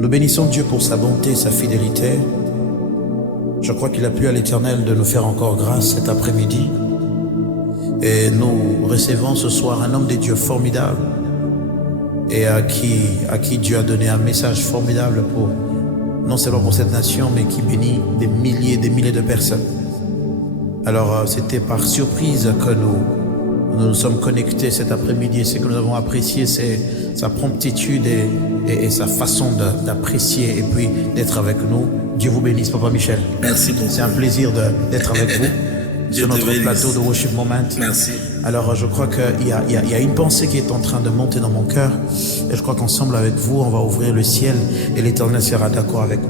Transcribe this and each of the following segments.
Nous bénissons Dieu pour sa bonté et sa fidélité. Je crois qu'il a plu à l'Éternel de nous faire encore grâce cet après-midi. Et nous recevons ce soir un homme de Dieu formidable et à qui Dieu a donné un message formidable pour, non seulement pour cette nation, mais qui bénit des milliers de personnes. Alors c'était par surprise que nous sommes connectés cet après-midi. Ce que nous avons apprécié, c'est sa promptitude et sa façon d'apprécier et puis d'être avec nous. Dieu vous bénisse, Papa Michel. Merci beaucoup. C'est un plaisir d'être avec vous sur notre plateau de Worship Moment. Merci. Alors je crois qu'il y a une pensée qui est en train de monter dans mon cœur. Et je crois qu'ensemble avec vous, on va ouvrir le ciel et l'Éternel sera d'accord avec vous.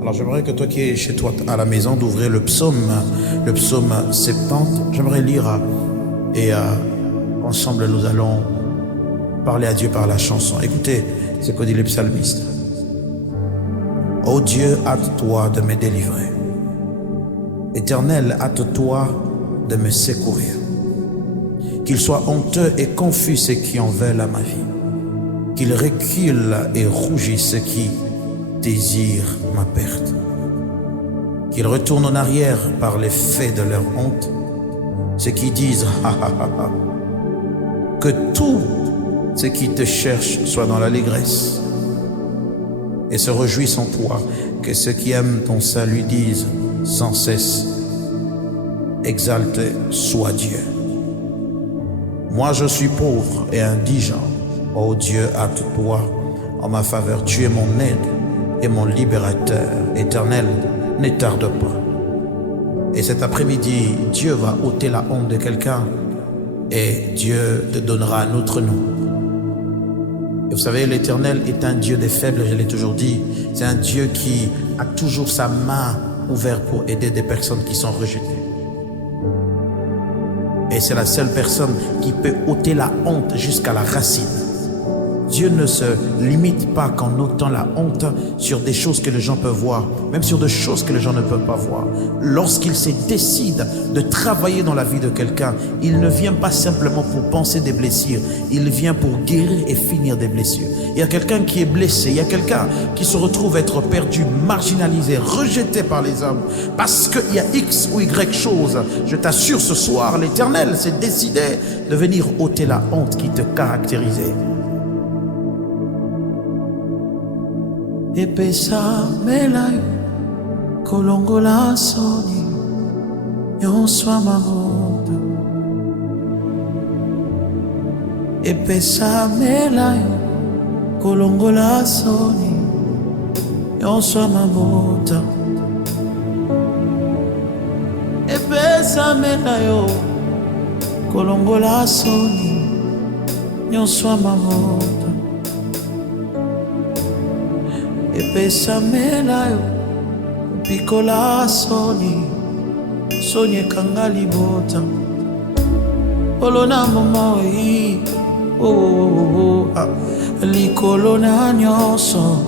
Alors j'aimerais que toi qui es chez toi à la maison, d'ouvrir le psaume 70. J'aimerais lire et ensemble nous allons parler à Dieu par la chanson. Écoutez ce que dit le psalmiste. Ô Dieu, hâte-toi de me délivrer. Éternel, hâte-toi de me secourir. Qu'il soit honteux et confus ceux qui en veulent à ma vie. Qu'il recule et rougisse ceux qui désirent ma perte. Qu'ils retournent en arrière par les faits de leur honte. Ceux qui disent ha ha ha ha. Que tous ceux qui te cherchent soient dans l'allégresse et se réjouissent en toi. Que ceux qui aiment ton salut disent sans cesse, exalté soit Dieu. Moi je suis pauvre et indigent. Ô Dieu, hâte-toi en ma faveur. Tu es mon aide et mon libérateur. Éternel, ne tarde pas. Et cet après-midi, Dieu va ôter la honte de quelqu'un et Dieu te donnera un autre nom. Et vous savez, l'Éternel est un Dieu des faibles, je l'ai toujours dit. C'est un Dieu qui a toujours sa main ouverte pour aider des personnes qui sont rejetées. Et c'est la seule personne qui peut ôter la honte jusqu'à la racine. Dieu ne se limite pas qu'en ôtant la honte sur des choses que les gens peuvent voir, même sur des choses que les gens ne peuvent pas voir. Lorsqu'il se décide de travailler dans la vie de quelqu'un, il ne vient pas simplement pour penser des blessures, il vient pour guérir et finir des blessures. Il y a quelqu'un qui est blessé, il y a quelqu'un qui se retrouve être perdu, marginalisé, rejeté par les hommes, parce qu'il y a X ou Y chose. Je t'assure, ce soir, l'Éternel s'est décidé de venir ôter la honte qui te caractérisait. Epesa melayo kolongola soni yonswa mamoto. Epesa melayo kolongola soni yonswa mamoto. Epesa melayo kolongola soni yonswa mamoto. Epesa melayo pikola soni kanga libota olona mama yi likolo na nyonso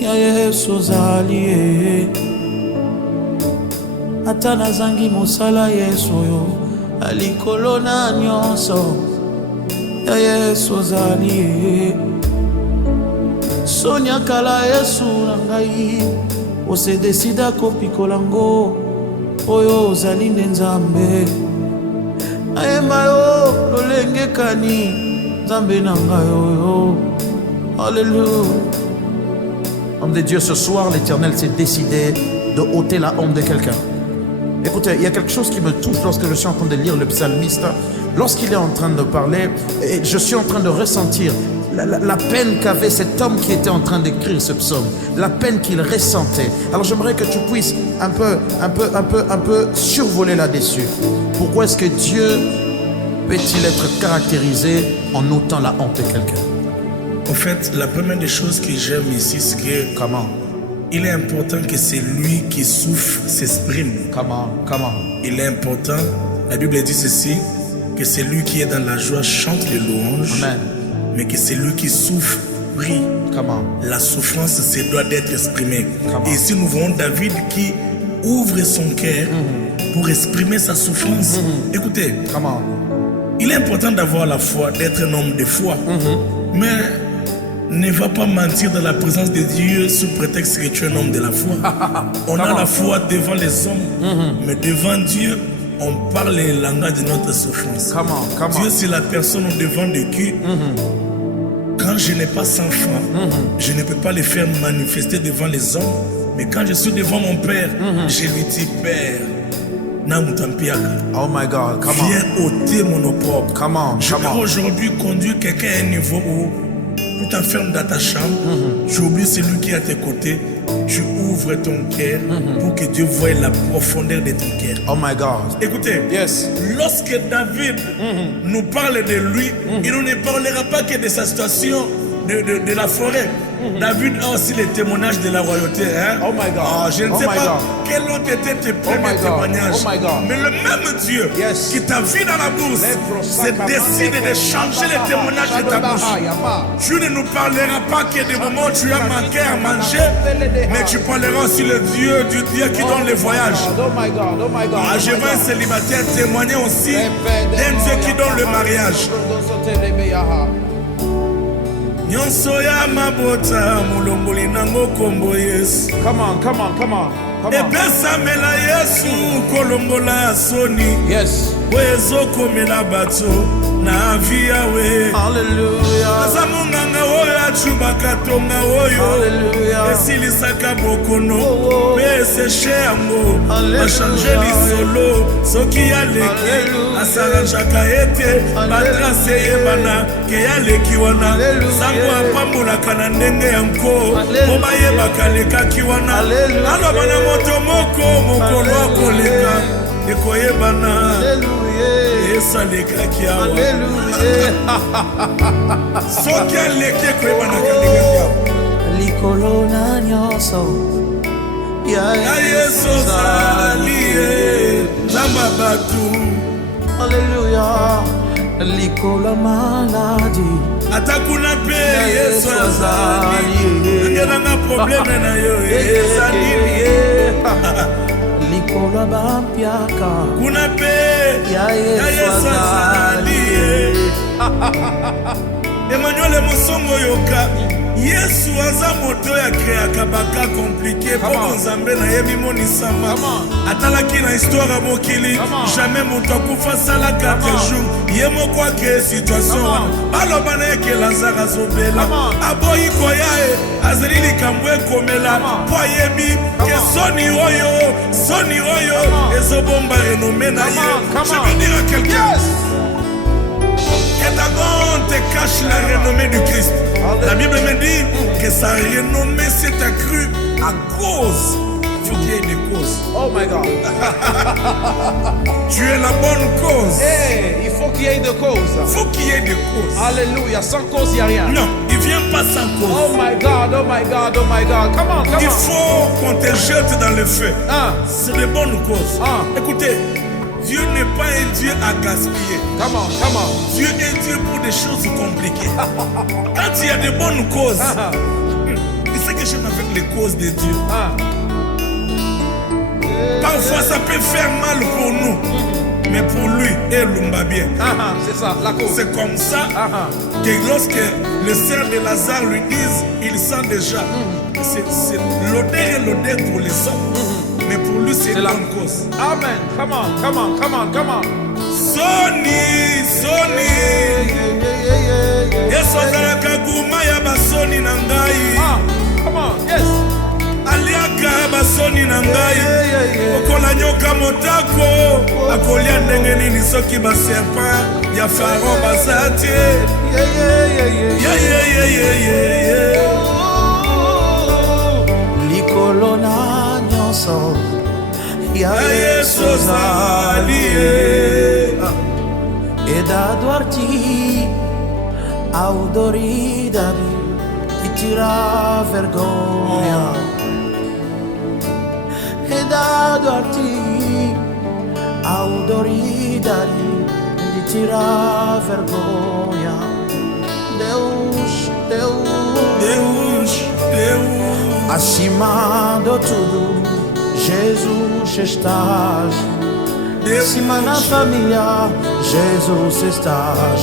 ya Yesu zali ata nazangi mosala Yesu yo likolo na nyonso ya Yesu zali Sonia kala Yesu nangai ose desida kopikolango oyo ozali nzambe ayemba yo lolenge kani nzambe nangai oyo. Alléluia. Homme de Dieu, ce soir l'Éternel s'est décidé de ôter la honte de quelqu'un. Écoutez, il y a quelque chose qui me touche lorsque je suis en train de lire le psalmiste. Lorsqu'il est en train de parler, et je suis en train de ressentir la peine qu'avait cet homme qui était en train d'écrire ce psaume, la peine qu'il ressentait. Alors j'aimerais que tu puisses un peu survoler là-dessus. Pourquoi est-ce que Dieu peut-il être caractérisé en ôtant la honte de quelqu'un? En fait, la première des choses que j'aime ici, c'est que Comment? Il est important que celui qui souffre s'exprime. Comment? Il est important, la Bible dit ceci, que celui qui est dans la joie chante les louanges. Amen. Mais que celui qui souffre prie. Comment? La souffrance se doit d'être exprimée. Comment? Et ici nous voyons David qui ouvre son cœur pour exprimer sa souffrance. Écoutez, Comment? il est important d'avoir la foi, d'être un homme de foi. Mais Ne va pas mentir dans la présence de Dieu sous prétexte que tu es un homme de la foi. On a la foi devant les hommes, mais devant Dieu, on parle les langages de notre souffrance. Dieu, c'est la personne au devant de qui, quand je n'ai pas 100 francs, je ne peux pas les faire manifester devant les hommes. Mais quand je suis devant mon Père, je lui dis, Père, oh my God, viens ôter mon opprobre. Je vais on. aujourd'hui conduire quelqu'un à un niveau où tu t'enfermes dans ta chambre, tu oublies celui qui est à tes côtés, tu ouvres ton cœur pour que Dieu voie la profondeur de ton cœur. Oh my God. Écoutez, lorsque David nous parle de lui, il ne parlera pas que de sa situation de la forêt. David a aussi les témoignages de la royauté. Hein? Oh my God. Je ne sais pas quels ont été tes premiers témoignages. Mais le même Dieu qui t'a vu dans la bourse se décide de changer les témoignages de ta bouche. Tu ne nous parleras pas que des moments où tu as manqué à manger, mais tu parleras aussi le Dieu du Dieu qui donne les voyages. Je vais un célibataire témoigner aussi d'un Dieu qui donne le mariage. Nyonso ya mabota mulongoli nango kombo Yesu. Come on. Epesamela Yesu kolongola soni. Wezo komela bato na vi yawe. Hallelujah. Azamunganga oyo achubaka tonga oyo. Esilisaka bokono pese shengo. Achanje lisolo soki yaleki asaranjaka ete batrase ebana ke yaleki wana. Sango apambolaka na ndenge yanko obayebaka lekaki wana. Aloba na moto moko mokolo akoleka ekoyebana esalekaki awa. Soki aleki ekoyebanaka ndenge yawo likolo na nyonso ya Yesu ozali nzamba batu. Alléluia. Likolo maladi ata kuna pe Yesu azali ngenanga probleme na yo ezali likolo bampiaka kuna pe ya Yesu azali. Emmanuel Mosongo yoka Yesu aza moto ya créaka baka compliqué po nzambe na ye bimonisama atalaki na histoire ya mokili jamais moto akufa sala 4 jours ye moko akee situation baloba na ye ke Lazare azobela aboyi koya ye azali likambo ekomela po ayebi ke soni oyo ezobomba renome na ye. Je veux dire à quelqu'un que Dagon te cache la renommée du Christ. La Bible me dit que sa renommée s'est accrue à cause. Il faut qu'il y ait des causes. Oh my God. Tu es la bonne cause. Il faut qu'il y ait de causes. Il faut qu'il y ait des causes. Alléluia. Sans cause, il n'y a rien. Non, il ne vient pas sans cause. Oh my God. Come on. Il faut qu'on te jette dans le feu. C'est de bonnes causes. Écoutez, Dieu n'est pas un Dieu à gaspiller. Come on. Dieu est Dieu pour des choses compliquées. Quand il y a de bonnes causes, il sait que j'aime avec les causes de Dieu. Parfois ça peut faire mal pour nous, mais pour lui, il va bien. C'est ça, la cause. C'est comme ça que lorsque le sœur de Lazare lui disent, il sent déjà. C'est l'odeur pour les hommes. Mais pour lui, c'est la bonne cause. Amen. Come on. Soni. Yesu azalaka guma ya basoni na ngai. Come on. Yes. Aliaka basoni na ngai. Okola nyoka motako. Akolia ndenge nini soki baserpent ya Pharaon bazate. likolo na nyonso ya Yesu ozali edaduarti audoridadi ti tira vergogna edaduarti audoridadi ti tira vergogna. Deus acima de tudo, Jesus estás. Acima na família, Jesus estás.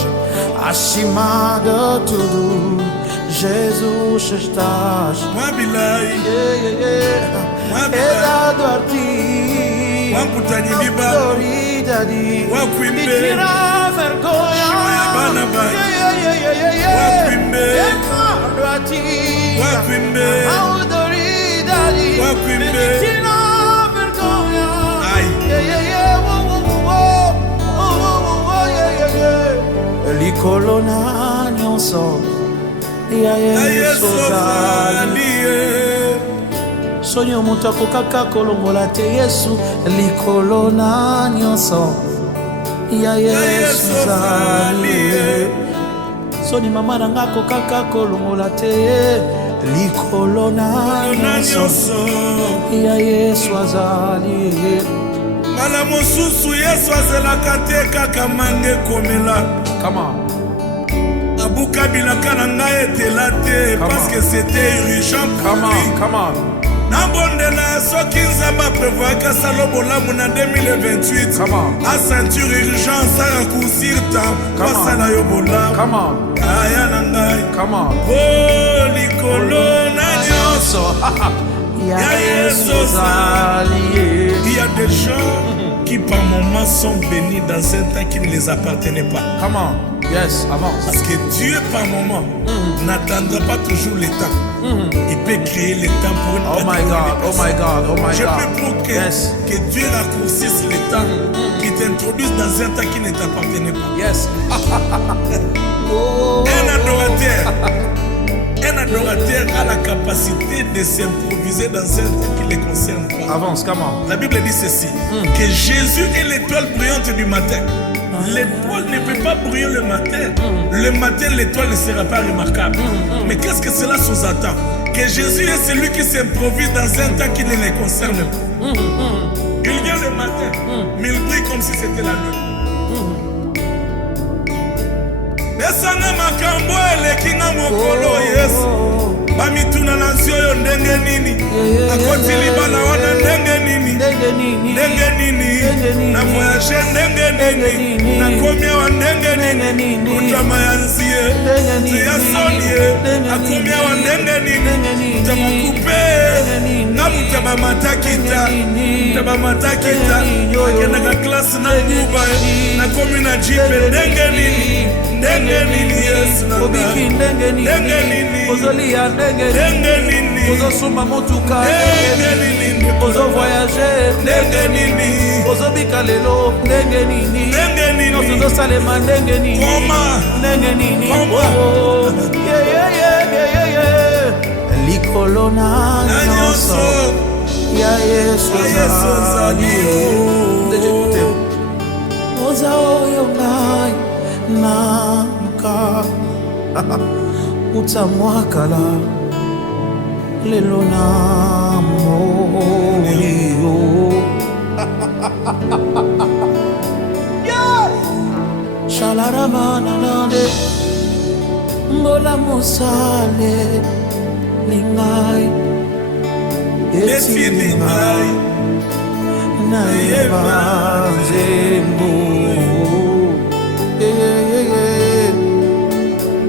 Acima de tudo, Jesus estás. Mwabilai. Edado a ti. Wamputani biba. Autoridade. Wakwimbe. Me tira a vergonha. Wakwimbe. Edado a ti. Wakwimbe. Autoridade. Wakwimbe. Me tira a vergonha. Ai. Likolo na nyonso ya Yesu ozali. Sonyo moto akokaka kolongola te Yesu. Likolo na nyonso ya Yesu ozali. Soni mama nanga akokaka kolongola te. Likolo na nyonso ya Yesu azali. Mala mosusu Yesu azelaka te kaka mange komela. Come on. Abuka bilaka na ngai etela te parce que c'était urgent. Come on, come on. Nabondela soki Nzambe aprevoyaka asala bolamu na 2028 a ceinture urgence arakursir temps po asala yo bolamu aya na ngai o likolo na nyonso ya Yesu ozali. Il y a des gens qui par moments sont bénis dans un temps qui ne les appartenait pas. Comment? Yes, avance. Parce que Dieu par moment n'attendra pas toujours le temps. Il peut créer le temps pour une personne. Oh my God, oh my God, oh my God. Je peux pour que Dieu raccourcisse le temps, qu'il t'introduise dans un temps qui ne t'appartenait pas. Yes. Un adorateur a la capacité de s'improviser dans un temps qui ne le concerne pas. Avance, comment? La Bible dit ceci, que Jésus est l'étoile brillante du matin. L'étoile ne peut pas briller le matin. Le matin, l'étoile ne sera pas remarquable. Mais qu'est-ce que cela sous-entend? Que Jésus est celui qui s'improvise dans un temps qui ne le concerne pas. Il vient le matin, mais il brille comme si c'était la nuit. Esanga makambo elekinga mokolo Yesu. Bamituna na nzio yo ndenge nini. Akoti libala wana ndenge nini. Ndenge nini. Na voyage ndenge nini. Na komia wa ndenge nini. Utama ya nzie. Tia sonie. Akomia wa ndenge nini. Utamukupe. Na mutaba matakita. Mutaba matakita. Akenaka klasi na nguba. Na komi na jipe ndenge nini. Ndenge nini Yesu na Obiki ndenge nini. Ndenge nini. Ozolia ndenge nini. Ndenge nini. Ozosuma motuka ndenge nini. Ozo voyager ndenge nini. Ozobika lelo ndenge nini. Ndenge nini. Ozosalema ndenge nini. Koma. Ndenge nini. Koma. Likolo na nyonso ya Yesu ozali. Oza oyo ngai namuka utamwakala lelo na moyo. Shalaramananande mbola mosale lingai Etingai na yebanzembo.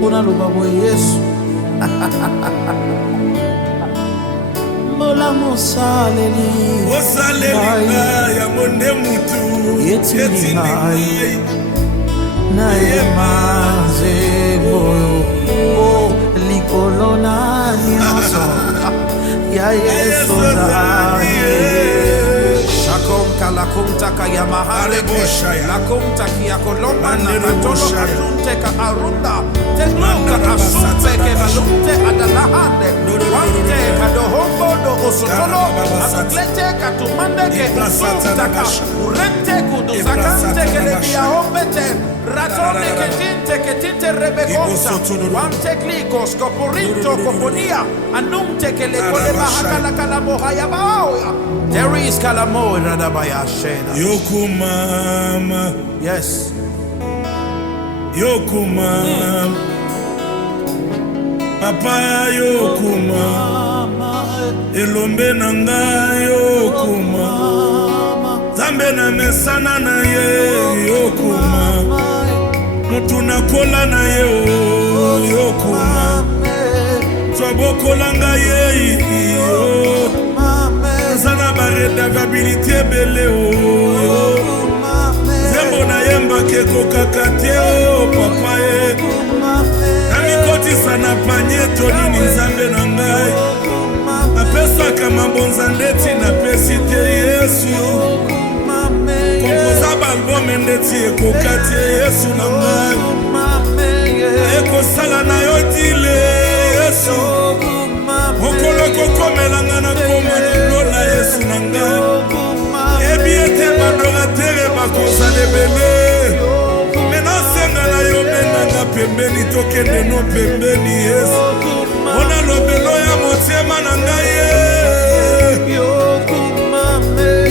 Unaloba bo Yesu mbola mosaleli ya monde mutu etingai na yebanzembo. Likolo na nyonso ya Yesu ozali. Shakonka la kumtaka ya mahale la kumtaki ya kolomba na katolo atunte ka arunda teknoka asumpe ke balunte adalahande wante kadohombo do osotolo atuklete katumande ke usumtaka urente kuduzakante ke lebia hombete ratone ke tinte rebekonta wante klikos koporinto koponia anumte ke le koleba hakala kalamoha ya baoya. There is kalamo radabaya sheda. Yokumama. Yes. Yokumama. Papa yokumama. Elombe nanga yokumama. Zambe na mesana na ye yokumama. Mutu na kola na ye yokumama. moto abokolanga ye aza na baredavabilité ebele nzembo nayembaka ekokaka te papa ye namikotisa na panye tonini nzambe na ngai apesaka mabonza ndeti napesi te yesu kompoza balbome ndeti ekoka te yesu na ngai ekosala na yo dile yesu mokolo kokomelanga na koma lolola yesu na ngai ebi ete badoratere bakozala ebele menasenga na yo bendanga pembeni tokende no pembeni yesu ona lobelo ya motema na ngai ye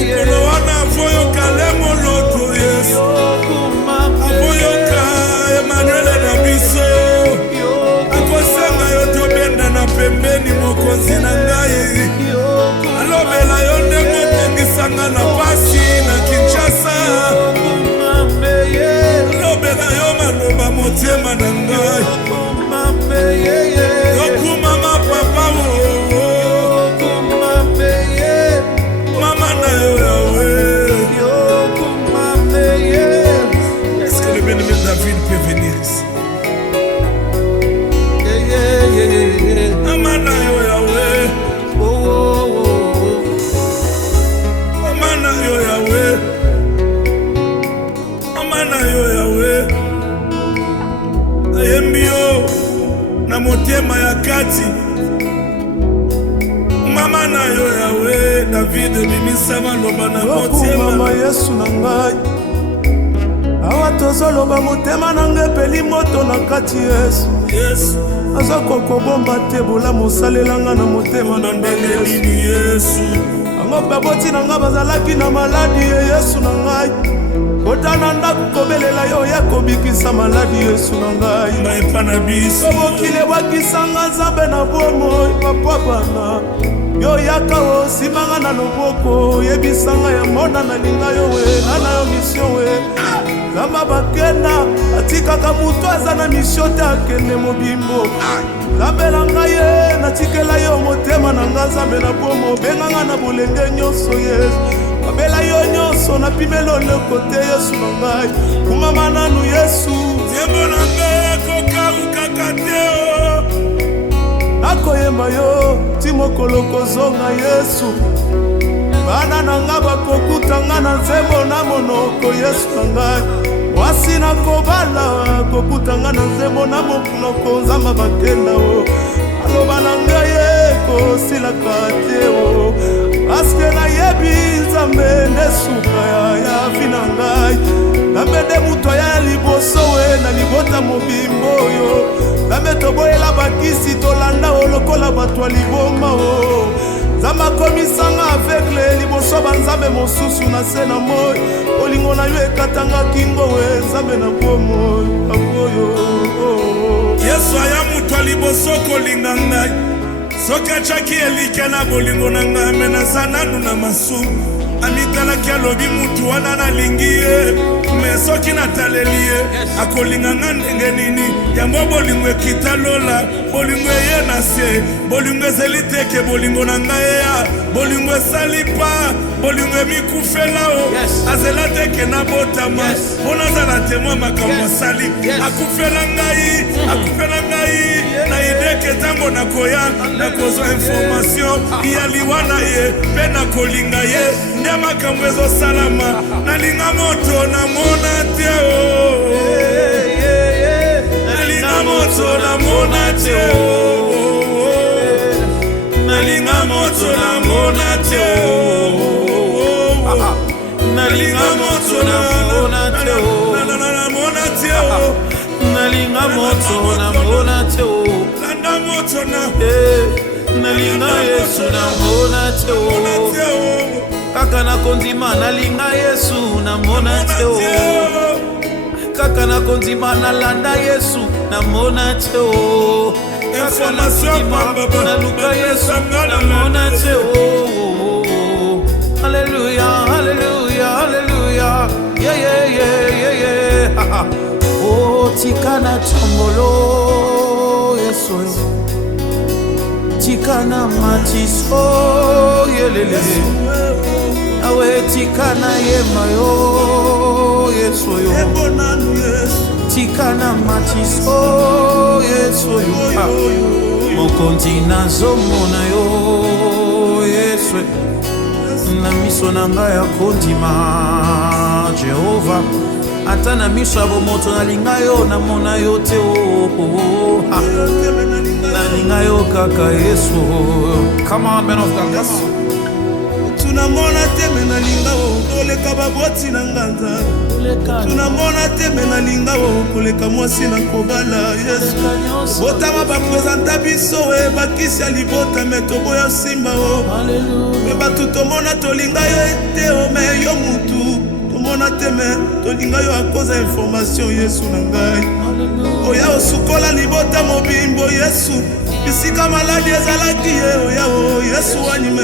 mokolo wana avoyoka lemoloto yesu avoyoka Emmanuel na biso akosenga yo tobenda na pembeni mokonzi na ngai alobela yo nde mokongisanga na pasi na Kinshasa alobela yo maloba motema na ngai yokumama papa mama na yo yawe. Est-ce que le bien-aimé David peut venir ici? Mama na yo yawe, mama na yo yawe, mama na yo yawe, ayembi yo na motema ya kati. Mama na yo yawe, David bimisa maloba na motema. Mama Yesu na ngai awa tozoloba motema na ngai peli moto na kati yesu aza kokobomba te bolamu osalelanga na motema na ndenge yesu ango baboti na ngai bazalaki na maladi ye yesu na ngai kotana ndako kobelela yo ya kobikisa maladi yesu na ngai obokile bwakisanga nzambe na bomoi papapana yo yaka osimanga na loboko yebisanga ya mona na linga yo we nana yo mission we zamba bakenda atikaka mutu aza na mission te akende mobimbo zambela ngai ye natikela yo motema na ngai nzambe na bomo benganga na bolenge nyonso yesu babela yo nyonso napimela oleko te yesu na ngai kumama nanu yesu nzembo na ngai akokawukaka te nakoyemba yo ti mokolo kozonga yesu bana na ngai bakokutanga na nzembo na monoko yesu na ngai wasi nakobala kokutanga na nzembo na monoko nzamba bakenda o aloba na ngai ye kosilaka te o paske nayebi nzambe nde suka ya vi na ngai nzambe nde mutu aya liboso we na libota mobimbo oyo nzambe toboyela bakisi tolanda o lokola bato ya liboma o nzambe akomisanga aveugle liboso banzambe mosusu na se na moi olingo na yo ekatanga kingo we nzambe na bomoi akoyo yesu aya mutu ya liboso kolinga ngai soki atiaki elike na bolingo na ngai me naza nanu na masumu amitalaki alobi mutu wana nalingi ye me soki nataleli ye akolinga nga ndenge nini yango bolingo ekita lola bolingo eye na se bolingo ezeli teke bolingo na ngai eya bolingo esali pa bolingo emikufela o azela teke na botama mpo nazala temwa makambo asali akufela ngai na ideke ntango nakoya nakozwa information ya liwana ye mpe nakolinga ye nde makambo ezosalama nalinga moto namona te o nalinga moto namona te o nalinga moto namona te o nalinga moto namona te o namona te o nalinga moto namona te o landa moto na nalinga yesu namona te o kaka na kondima nalinga yesu namona te o kaka na kondima nalanda yesu namona te o kaka na kondima naluka yesu namona te o haleluya haleluya haleluya yeah yeah yeah yeah yeah o tika na chongolo yesu tikana matiso yelele Awe tikana yemayo Yesu yo tikana matiso Yesu yo Mokonti nazomona yo Yesu na miso nanga ya kondima Jehova ata na miso ya bomoto nalinga yo namona yo te nalinga yo kaka Yesu. Come on, men of God, come on. Tunamona teme nalinga wo koleka baboti na nganza tunamona teme nalinga wo koleka mwasi na kobala Yesu botama ba presenta biso e bakisi libota metobo ya simba o haleluya batu tomona tolinga yo ete o me yo mutu tomona teme tolinga yo akoza information Yesu na ngai oya osukola libota mobimbo Yesu bisika maladi ezalaki oya o Yesu wanyime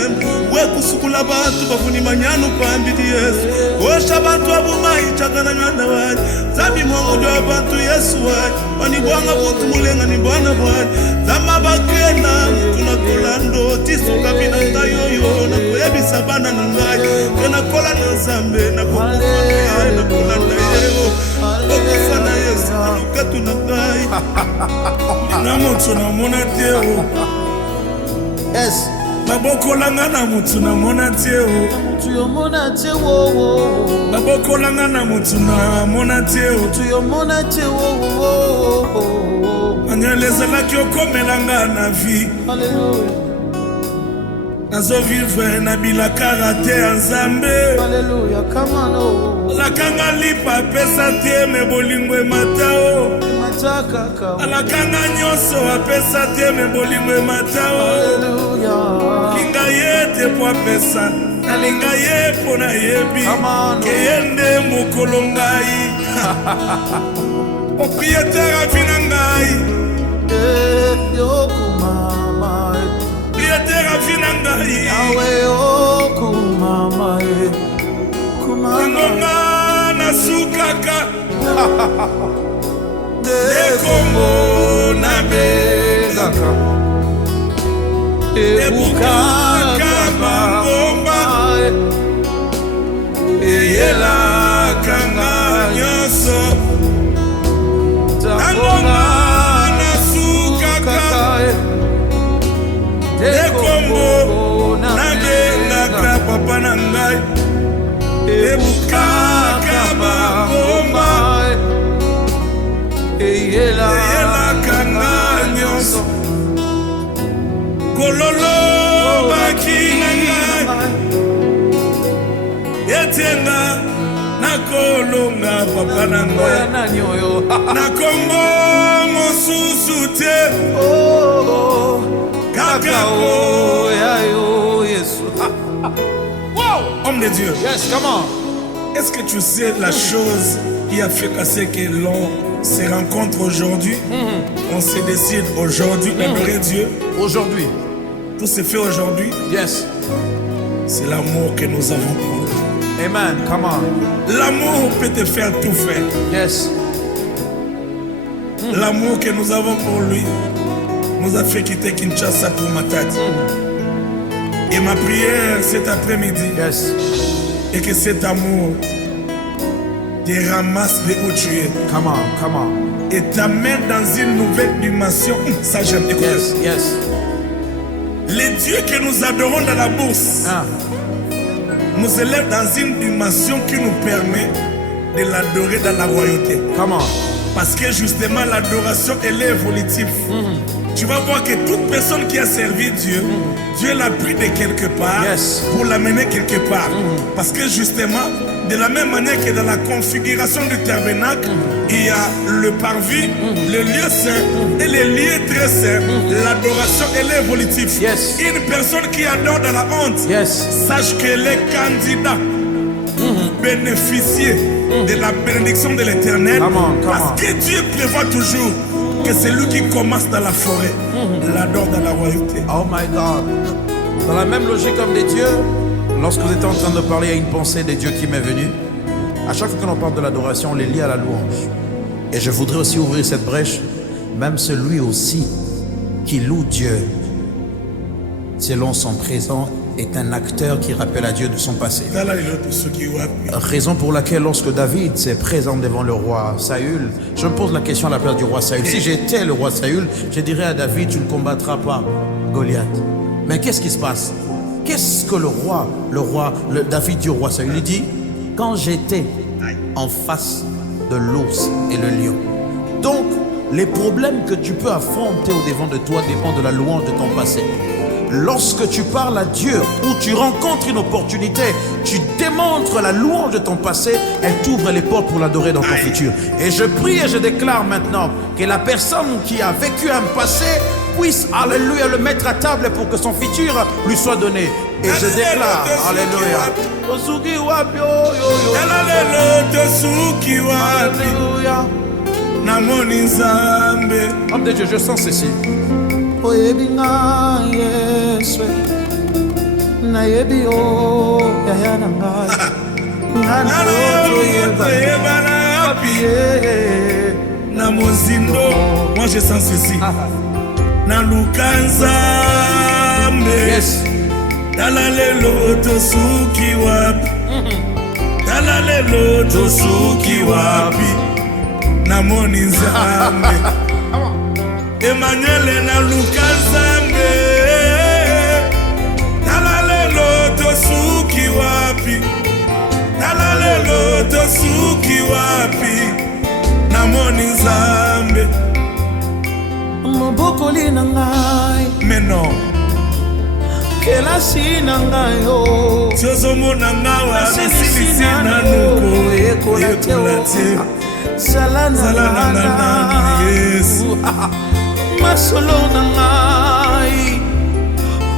we kusukula bantu bafuni manyano pambidi Yesu osha bantu abumai chakana nyanda wani zambi mwango do bantu Yesu wani bwanga buntu mulenga ni bwana bwana zama bakena tunakolando tisuka bina tayoyo na kuyebisa bana na ngai kena kola na zambe na kukufa na kolanda yeo okufana Yesu luketu na ngai na mutu na mona teo yes baboko langa na mutu na mona teo mutu yo mona teo baboko langa na mutu na mona teo mutu yo mona teo anyaleza la kyo komelanga na vie haleluya nazo vivre na bila karate ya Nzambe haleluya come on lakanga lipa pesa te me bolingwe matao mataka alakanga nyoso apesa te me bolingwe matao haleluya linga yete po pesa na linga ye po na yebi keyende mokolo ngai opietera vina ngai yokumama pietera vina ngai awe okumama kumama na sukaka Dekombo na bezaka Ebukaka bangomba Eyela kanga nyoso Tangoma na sukaka Dekombo na bezaka papa na ngai Ebukaka bangomba Eyela kanga nyonso Kololo bakina ngai Etenga na kolonga papa na ngai Na kombo mosusu te Kaka Yesu. Homme de Dieu. Yes, come on. Est-ce que tu sais la chose qui a fait casser que l'on se rencontre aujourd'hui? On se décide aujourd'hui d'adorer Dieu. Aujourd'hui. Tout se fait aujourd'hui. Yes. C'est l'amour que nous avons pour lui. Amen. Come on. L'amour peut te faire tout faire. Yes. L'amour que nous avons pour lui nous a fait quitter Kinshasa pour Matadi. Et ma prière cet après-midi, yes, et que cet amour te ramasse de où tu es. Come on, come on. Et t'amène dans une nouvelle dimension. Ça, j'aime écouter. Yes, yes. Les dieux que nous adorons dans la bourse nous élèvent dans une dimension qui nous permet de l'adorer dans la royauté. Come on. Parce que justement, l'adoration, elle est évolutive. Tu vas voir que toute personne qui a servi Dieu, Dieu l'a pris de quelque part pour l'amener quelque part. Parce que justement, de la même manière que dans la configuration du tabernacle, il y a le parvis, le lieu saint et les lieux très saints. L'adoration, elle est évolutive. Une personne qui adore dans la honte, sache qu'elle est candidat, bénéficier de la bénédiction de l'Éternel. Parce que Dieu prévoit toujours que c'est lui qui commence dans la forêt, l'adore dans la royauté. Oh my God. Dans la même logique comme des dieux, lorsque vous étiez en train de parler, il y a une pensée des dieux qui m'est venue. À chaque fois que l'on parle de l'adoration, on les lie à la louange. Et je voudrais aussi ouvrir cette brèche. Même celui aussi qui loue Dieu selon son présent, est un acteur qui rappelle à Dieu de son passé. Raison pour laquelle lorsque David s'est présent devant le roi Saül, je me pose la question à la place du roi Saül. Si j'étais le roi Saül, je dirais à David, tu ne combattras pas Goliath. Mais qu'est-ce qui se passe? Qu'est-ce que le David dit au roi Saül? Il dit, quand j'étais en face de l'ours et le lion. Donc, les problèmes que tu peux affronter au-devant de toi dépendent de la louange de ton passé. Lorsque tu parles à Dieu ou tu rencontres une opportunité, tu démontres la louange de ton passé, elle t'ouvre les portes pour l'adorer dans ton futur. Et je prie et je déclare maintenant que la personne qui a vécu un passé puisse, alléluia, le mettre à table pour que son futur lui soit donné. Et je déclare, alléluia. Homme de Dieu, je sens ceci. Oyebinga Yesu na yebi o yaya na ngai ngana oyeba na pie na mozindo. Moi je sens ceci. Na lukanzambe. Yes. Tala lelo tosuki wapi. Tala lelo tosuki wapi. Na moni nzambe. Emmanuel na Lukazambe. Tala lelo tosuki wapi. Tala lelo tosuki wapi. Na moni nzambe. Mobokoli na ngai. Mais non. Kelasi na ngai o. Tiozomo na ngawa silisi na nuko ekola te. Salana na Yesu. Masolo na ngai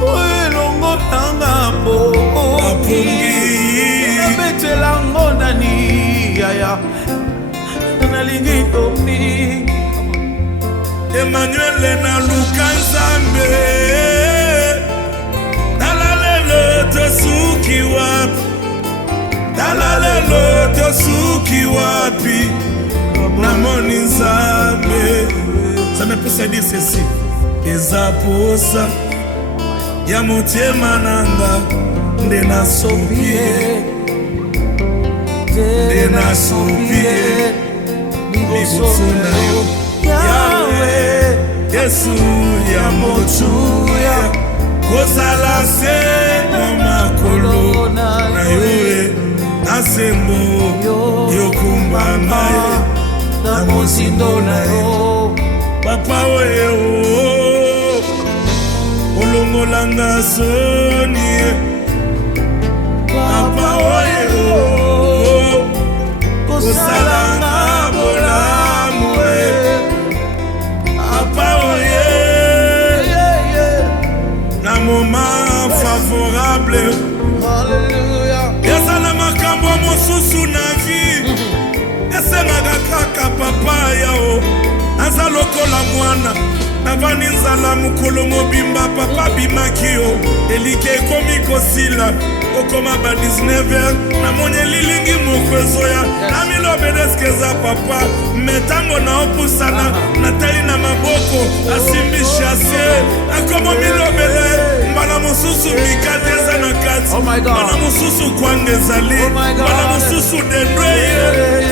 oelongo tanga poki betela ngondani yaya nalingi tomi. Emmanuel na Lukanzambe. Tala lelo tosuki wapi. Tala lelo tosuki wapi. Namoni nzambe. Ça me pousse à dire ceci. Eza posa ya motema nanga nde nasopie. Nde nasopie liboso na yo Yawe Yesu ya motuya. Kozala se na makolo na yoe. Nasembo yokumba naye na mozindo na yo. Papa oye o olongolanga soni. Papa oye o kosalanga bolamu. Papa oye na moment favorable. Yazala makambo mosusu na vie. Esengaka kaka papa yao. Naza lokola mwana navani nzala mukolo mobimba. Papa bimaki yo elike ekomi kosila okoma ba 19h. Namoni lilingi moko ezoya namilobedeske eza papa. Metango na opusana natali na maboko asimbi chasse. Akomo milobele mbala mosusu mikate eza na kati. Mbala mosusu kwanga ezali. Mbala mosusu dendweye.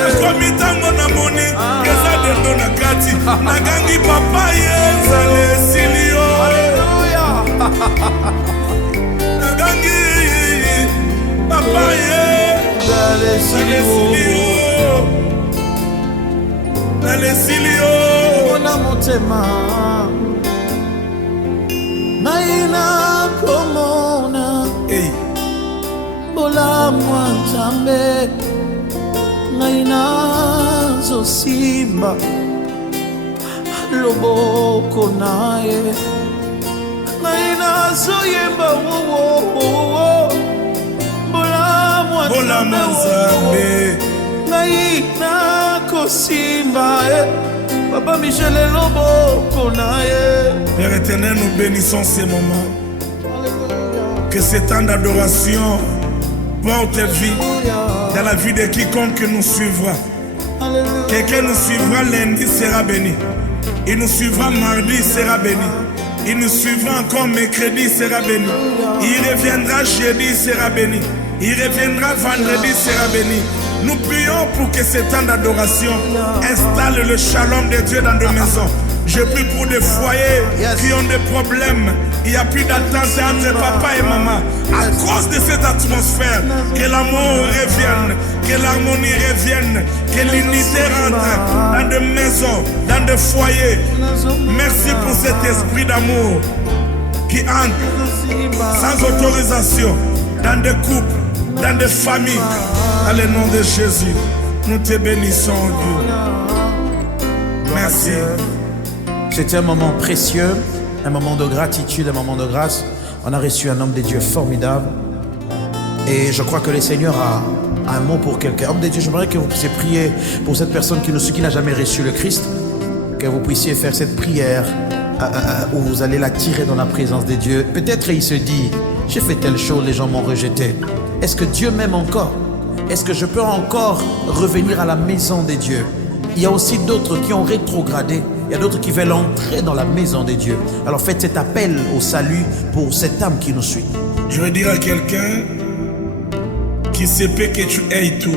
Akomi tango namoni eza dendo na kati. Nagangi papa ye nzale silio. Nagangi papa ye nzale silio. Nale silio. Mona motema naina komona. Bola mwanzambe naina zosimba loboko naye naina zoyemba wowo. Bola mwanzambe naina kosimba Papa Michel loboko naye. Père éternel, nous bénissons ces moments. Que ces temps d'adoration porte vie dans la vie de quiconque nous suivra. Quelqu'un nous suivra lundi sera béni. Il nous suivra mardi sera béni. Il nous suivra encore mercredi, il sera béni. Il reviendra jeudi, il sera béni. Il reviendra vendredi, il sera béni. Nous prions pour que ce temps d'adoration installe le shalom de Dieu dans nos maisons. Je prie pour des foyers qui ont des problèmes. Il n'y a plus d'attente entre papa et maman. À cause de cette atmosphère, que l'amour revienne, que l'harmonie revienne, que l'unité rentre dans des maisons, dans des foyers. Merci pour cet esprit d'amour qui entre sans autorisation dans des couples, dans des familles. Dans le nom de Jésus, nous te bénissons, Dieu. Merci. C'était un moment précieux, un moment de gratitude, un moment de grâce. On a reçu un homme de Dieu formidable. Et je crois que le Seigneur a un mot pour quelqu'un. Homme de Dieu, j'aimerais que vous puissiez prier pour cette personne qui n'a jamais reçu le Christ. Que vous puissiez faire cette prière où vous allez l'attirer dans la présence de Dieu. Peut-être il se dit, j'ai fait telle chose, les gens m'ont rejeté. Est-ce que Dieu m'aime encore? Est-ce que je peux encore revenir à la maison de Dieu? Il y a aussi d'autres qui ont rétrogradé. Il y a d'autres qui veulent entrer dans la maison de Dieu. Alors faites cet appel au salut pour cette âme qui nous suit. Je veux dire à quelqu'un qui se peut que tu aies tout,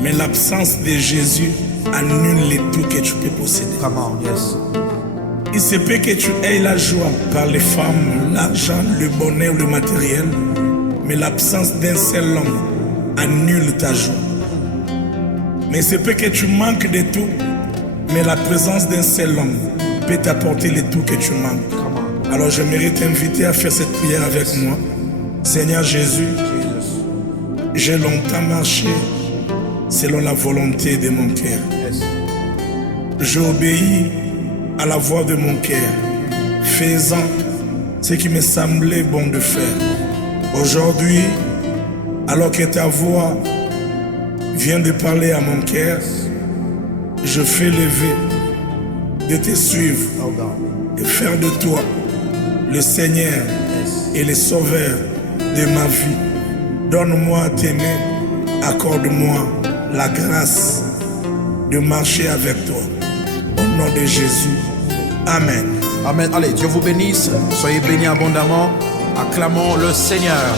mais l'absence de Jésus annule les tout que tu peux posséder. Come on, yes. Il se peut que tu aies la joie par les femmes, l'argent, le bonheur, le matériel, mais l'absence d'un seul homme annule ta joie. Mais il se peut que tu manques de tout, mais la présence d'un seul homme peut t'apporter les tout que tu manques. Alors j'aimerais t'inviter à faire cette prière avec moi. Seigneur Jésus, j'ai longtemps marché selon la volonté de mon cœur. J'ai obéi à la voix de mon cœur, faisant ce qui me semblait bon de faire. Aujourd'hui, alors que ta voix vient de parler à mon cœur, je fais lever de te suivre et faire de toi le Seigneur et le Sauveur de ma vie. Donne-moi à t'aimer, accorde-moi la grâce de marcher avec toi. Au nom de Jésus. Amen. Amen. Allez, Dieu vous bénisse. Soyez bénis abondamment. Acclamons le Seigneur.